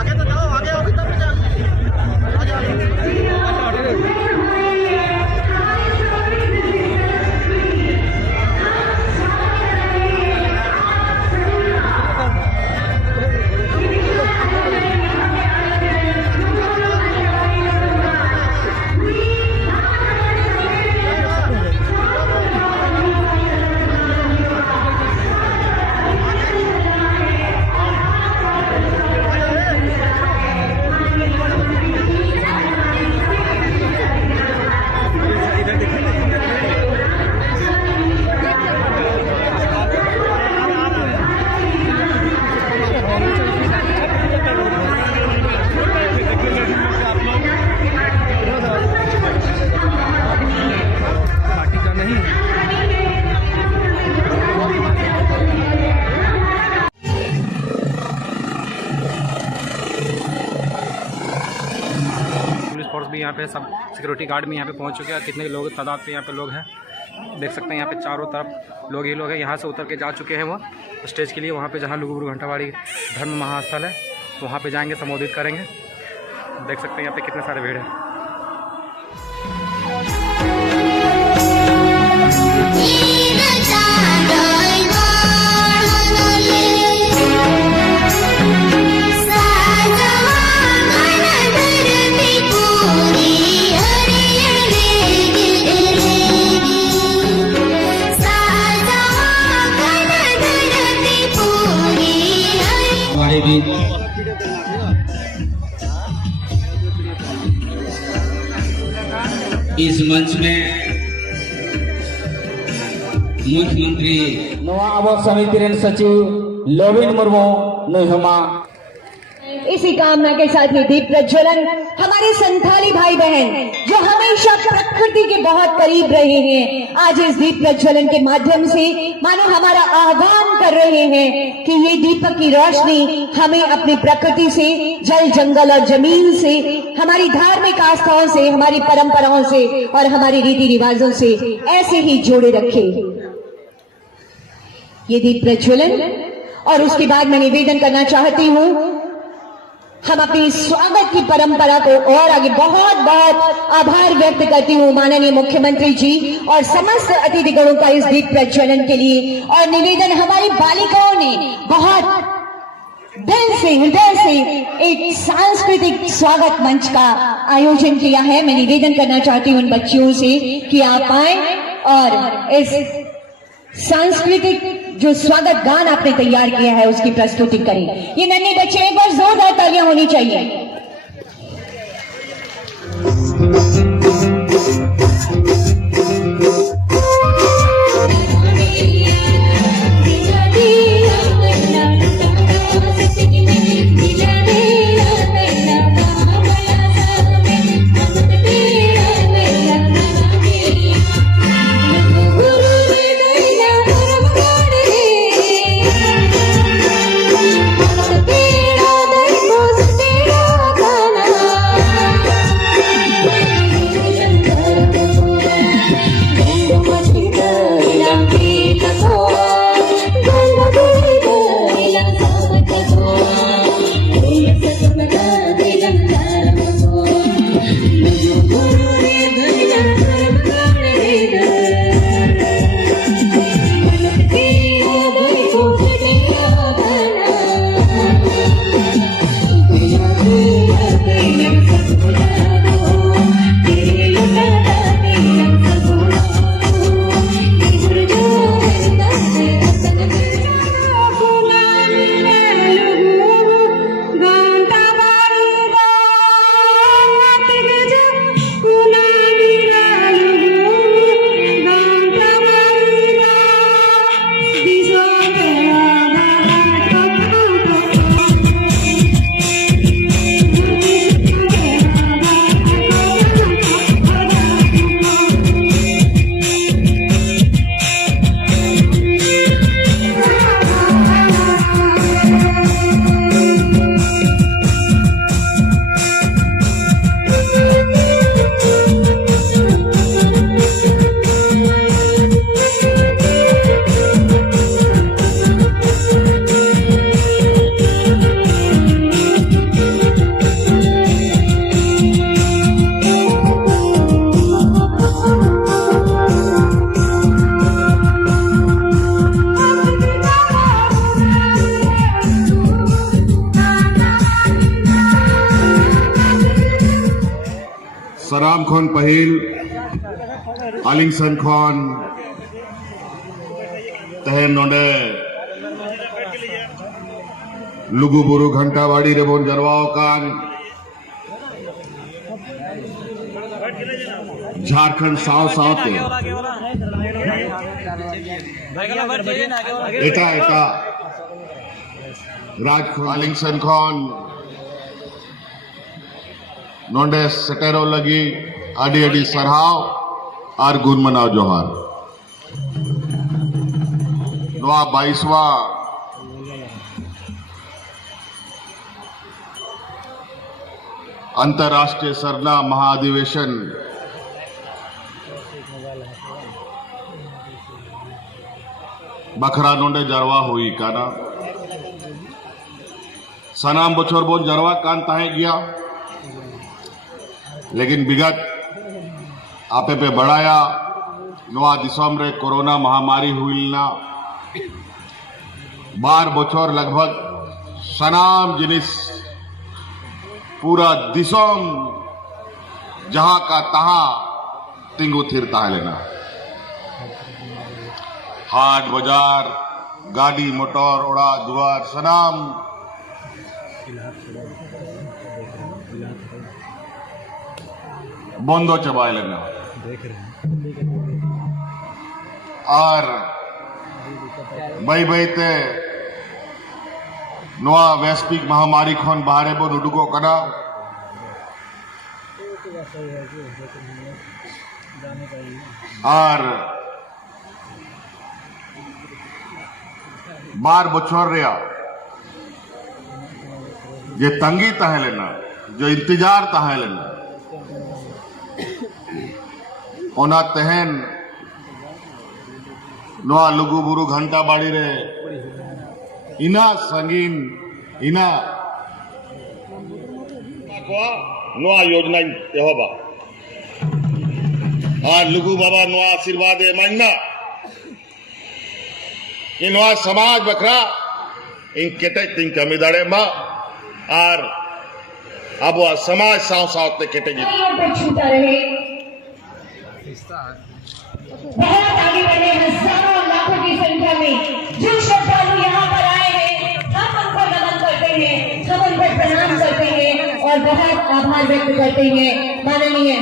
आगे तो जाओ, आगे आओ, कितना पीछे भी यहाँ पे सब सिक्योरिटी गार्ड भी यहाँ पे पहुँच चुके हैं। कितने लोग तादाद पे यहाँ पे लोग हैं देख सकते हैं। यहाँ पे चारों तरफ लोग ही लोग हैं। यहाँ से उतर के जा चुके हैं वो स्टेज के लिए, वहाँ पे जहाँ लुगुबुरु घंटावाड़ी धर्म महास्थल है वहाँ पे जाएंगे, संबोधित करेंगे। देख सकते हैं यहाँ पे कितने सारे भीड़ है। मंच में मुख्यमंत्री नवा अब समिति सचिव लोविन मुर्मू नहुमा। इसी कामना के साथ ही दीप प्रज्वलन हमारे संथाली भाई बहन जो हमेशा प्रकृति के बहुत करीब रहे हैं, आज इस दीप प्रज्वलन के माध्यम से मानो हमारा आह्वान कर रहे हैं कि ये दीपक की रोशनी हमें अपनी प्रकृति से, जल जंगल और जमीन से, हमारी धार्मिक आस्थाओं से, हमारी परंपराओं से और हमारी रीति रिवाजों से ऐसे ही जोड़े रखे। ये दीप प्रज्वलन और उसके बाद मैं निवेदन करना चाहती हूँ, हम अपनी स्वागत की परंपरा को और आगे बहुत बहुत आभार व्यक्त करती हूँ माननीय मुख्यमंत्री जी और समस्त अतिथिगणों का इस दीप प्रज्वलन के लिए। और निवेदन, हमारी बालिकाओं ने बहुत दिल से, हृदय से एक सांस्कृतिक स्वागत मंच का आयोजन किया है। मैं निवेदन करना चाहती हूँ उन बच्चियों से कि आप आए और इस सांस्कृतिक जो स्वागत गान आपने तैयार किया है उसकी प्रस्तुति करें। ये नन्हे बच्चे, एक बार जोरदार तालियां होनी चाहिए। सराम खान पहिल आलिंगसन खान तहन नोडे लुगु बुरु घंटावाड़ी रेबोन जरवाओ कान झारखंड साव सावते एटा एटा राज आलिंगसन खान नोंडे सटेरो लगी आडी आडी सरहाव और गुण मनाव जोहार। नवा 22वां अंतर्राष्ट्रीय सरना महाधिवेशन बखरा नोंडे जरवा हुई काना सनाम बछोर बोन जरवा कान ताहे गया, लेकिन विगत आपे पे बढ़ाया नवा दिसम रे कोरोना महामारी हुई ना 12 बछर लगभग सनाम जिनिस पूरा दिसम जहां का तहां तिंगु थिरता है लेना हाट बाजार गाड़ी मोटर उड़ा दुआर सनाम बंदो चबाए लेना देख रहे हैं और बई बईते नोआ वैश्विक महामारी खन बाहरे बन उडुको कना और 12 बछर रे जे तंगी तहे लेना जो इंतजार तहे लेना ओना तहन नोआ लुगु बुरु घंटा बाड़ी रे इना संगीन इना नोआ योजना एहोबा और लुगु बाबा नोआ आशीर्वाद मानना इन नोआ समाज बखरा इन केटे तिंग कमी दाड़े मा और अब वह समाज साव सावते केटे जी छूटा रहे बहुत आगे बढ़े हजारों लाखों की संख्या में जो श्रद्धालु यहाँ पर आए हैं हम उनको नमन करते हैं, हम उनको प्रणाम करते हैं और बहुत आभार व्यक्त करते हैं। माननीय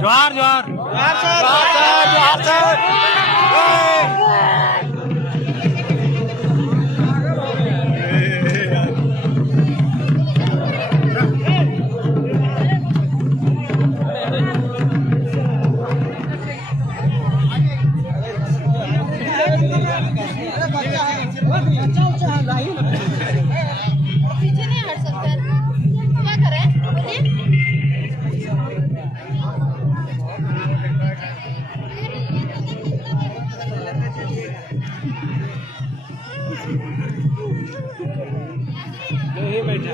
जोहार जोहार जोहार सर पीछे नहीं हट सकते, क्या करें बोलिए। बैठा